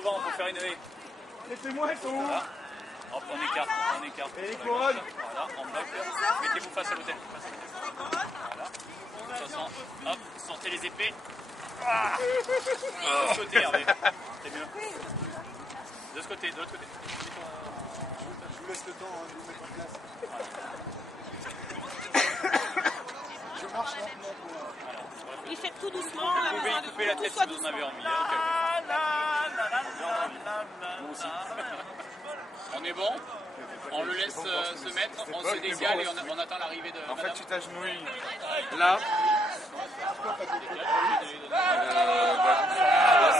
devant pour faire une haie. Laissez-moi, ils sont où? Voilà. Hop, on écarte. Et les couronnes? Voilà, en bloc. Mettez-vous face à l'autel. Voilà. De toute façon, hop, sortez les épées. Ah. De ce côté, Hervé. C'est mieux. De ce côté, de l'autre côté. Je vous laisse le temps de vous mettre en place. Je marche lentement pour... Il fait tout doucement. Vous pouvez y couper la tête si vous en avez envie. Moi aussi. On est bon? On le laisse se mettre, on se décale et on attend l'arrivée de En fait, madame. tu t'agenouilles là.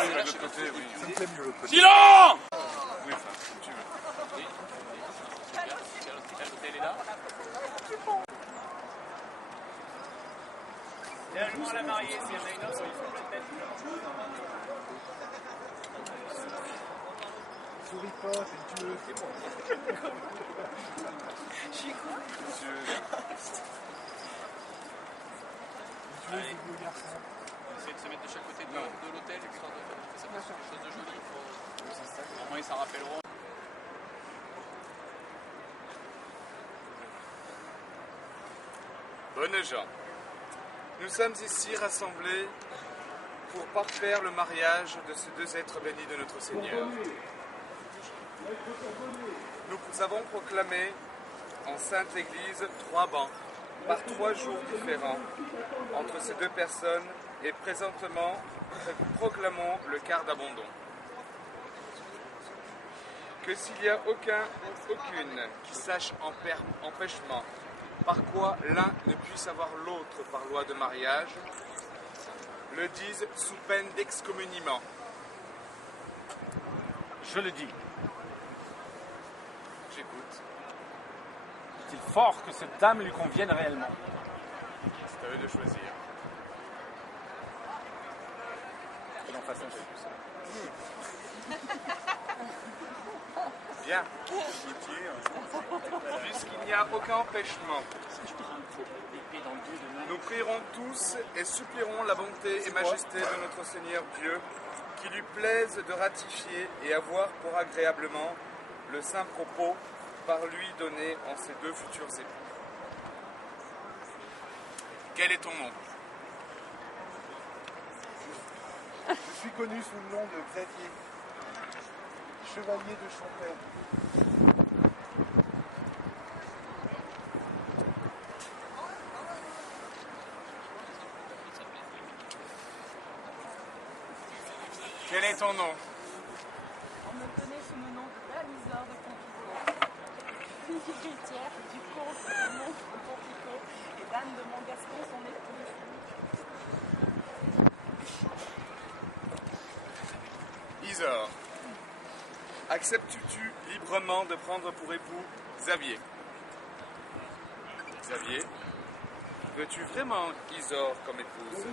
De l'autre côté, oui. Ça me plaît mieux l'autre côté. Silence! Oui, enfin, si tu veux. L'hôtel est là. Et un jour à la mariée, s'il y en a une autre, il faut peut-être. Souris pas, c'est Dieu, c'est bon. J'ai quoi? Dieu, Allez. c'est beau garçon. Essayez de se mettre de chaque côté de l'hôtel, histoire de faire ça fasse quelque chose de joli. Au moins, ils s'en rappelleront. Bonnes gens, nous sommes ici rassemblés pour parfaire le mariage de ces deux êtres bénis de notre Seigneur. Nous avons proclamé en Sainte Église 3 bancs par 3 jours différents entre ces deux personnes et présentement proclamons le quart d'abandon. Que s'il n'y a aucune qui sache empêchement par quoi l'un ne puisse avoir l'autre par loi de mariage, le disent sous peine d'excommuniement. Je le dis. J'écoute. Est-il fort que cette dame lui convienne réellement? C'est à eux de choisir. Que l'on fasse un jeu. Bien. Puisqu'il n'y a aucun empêchement, nous prierons tous et supplierons la bonté et majesté de notre Seigneur Dieu, qui lui plaise de ratifier et avoir pour agréablement le saint propos par lui donné en ces deux futurs époux. Quel est ton nom? Je suis connu sous le nom de Xavier, chevalier de Champaigne. Quel est ton nom? On me connaît sous le nom de Balisor de Pompicot, héritière du comte de Montpompicot et d'Anne de Montgascon, son épouse. Isor, acceptes-tu librement de prendre pour époux Xavier? Xavier, veux-tu vraiment Isor comme épouse?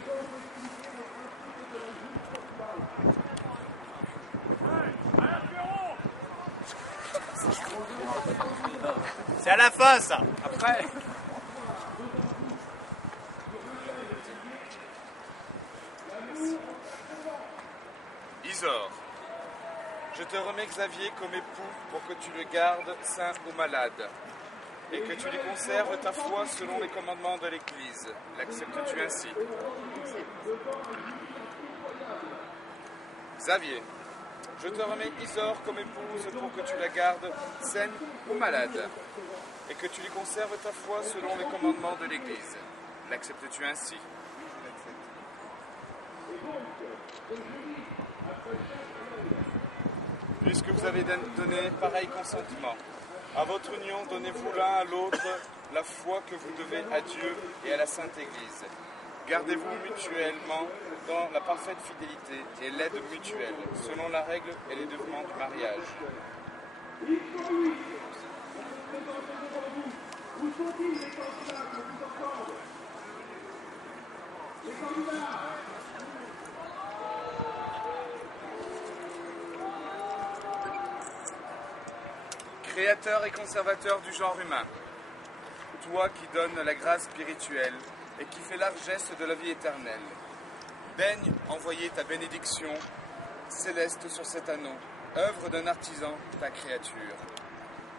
C'est à la fin, ça. Après. Isor, je te remets Xavier comme époux pour que tu le gardes sain ou malade, et que tu lui conserves ta foi selon les commandements de l'Église. L'acceptes-tu ainsi? Xavier, je te remets Isor comme épouse pour que tu la gardes saine ou malade, et que tu lui conserves ta foi selon les commandements de l'Église. L'acceptes-tu ainsi? Puisque vous avez donné pareil consentement, à votre union, donnez-vous l'un à l'autre la foi que vous devez à Dieu et à la Sainte Église. Gardez-vous mutuellement dans la parfaite fidélité et l'aide mutuelle, selon la règle et les dévouements du mariage. Créateur et conservateur du genre humain, toi qui donnes la grâce spirituelle et qui fais largesse de la vie éternelle, daigne envoyer ta bénédiction céleste sur cet anneau, œuvre d'un artisan, ta créature,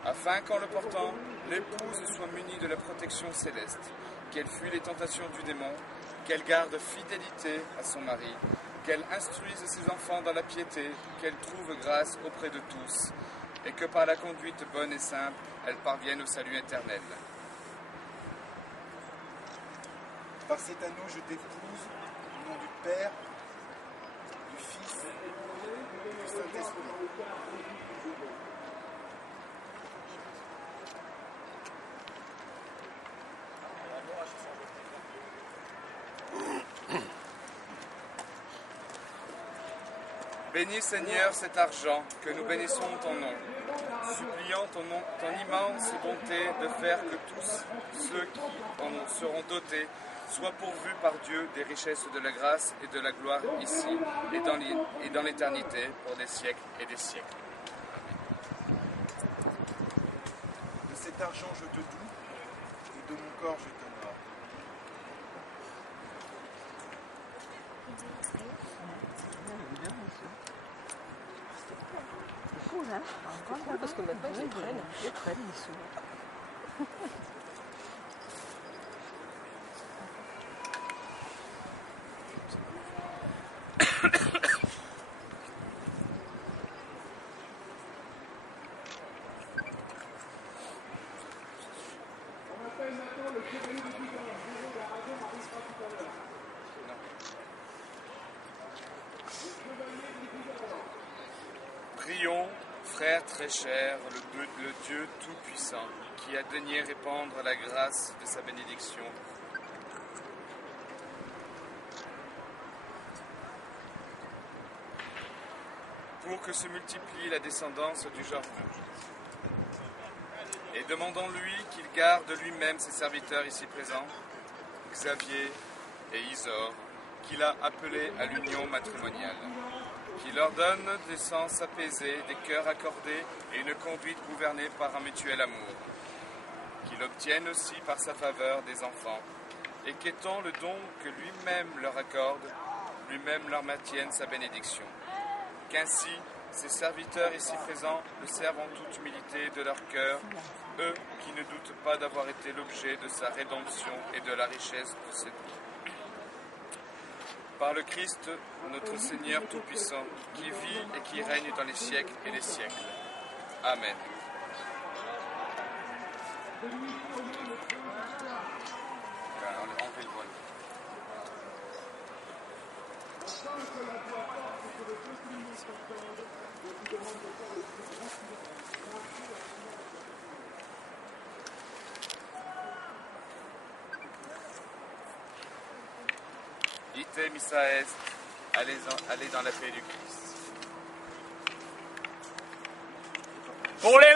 afin qu'en le portant, l'épouse soit munie de la protection céleste, qu'elle fuit les tentations du démon, qu'elle garde fidélité à son mari, qu'elle instruise ses enfants dans la piété, qu'elle trouve grâce auprès de tous, et que par la conduite bonne et simple, elle parvienne au salut éternel. Par cet anneau, je t'épouse, au nom du Père, du Fils et du Saint-Esprit. Bénis Seigneur cet argent que nous bénissons ton nom, suppliant ton immense bonté de faire que tous ceux qui en seront dotés soient pourvus par Dieu des richesses de la grâce et de la gloire ici et dans l'éternité pour des siècles et des siècles. De cet argent je te doue, et de mon corps je t'honore. Parce que maintenant ils prennent les sous. Prions, frères très chers, le Dieu Tout-Puissant, qui a daigné répandre la grâce de sa bénédiction. Pour que se multiplie la descendance du genre humain. Et demandons-lui qu'il garde lui-même ses serviteurs ici présents, Xavier et Isor, qu'il a appelés à l'union matrimoniale. Qui leur donne des sens apaisés, des cœurs accordés et une conduite gouvernée par un mutuel amour. Qu'il obtienne aussi par sa faveur des enfants, et qu'étant le don que lui-même leur accorde, lui-même leur maintienne sa bénédiction. Qu'ainsi, ses serviteurs ici présents le servent en toute humilité de leur cœur, eux qui ne doutent pas d'avoir été l'objet de sa rédemption et de la richesse de cette vie. Par le Christ, notre Seigneur Tout-Puissant, qui vit et qui règne dans les siècles et les siècles. Amen. Enlevez le voile. Ite missa est, allez dans la paix du Christ. Pour les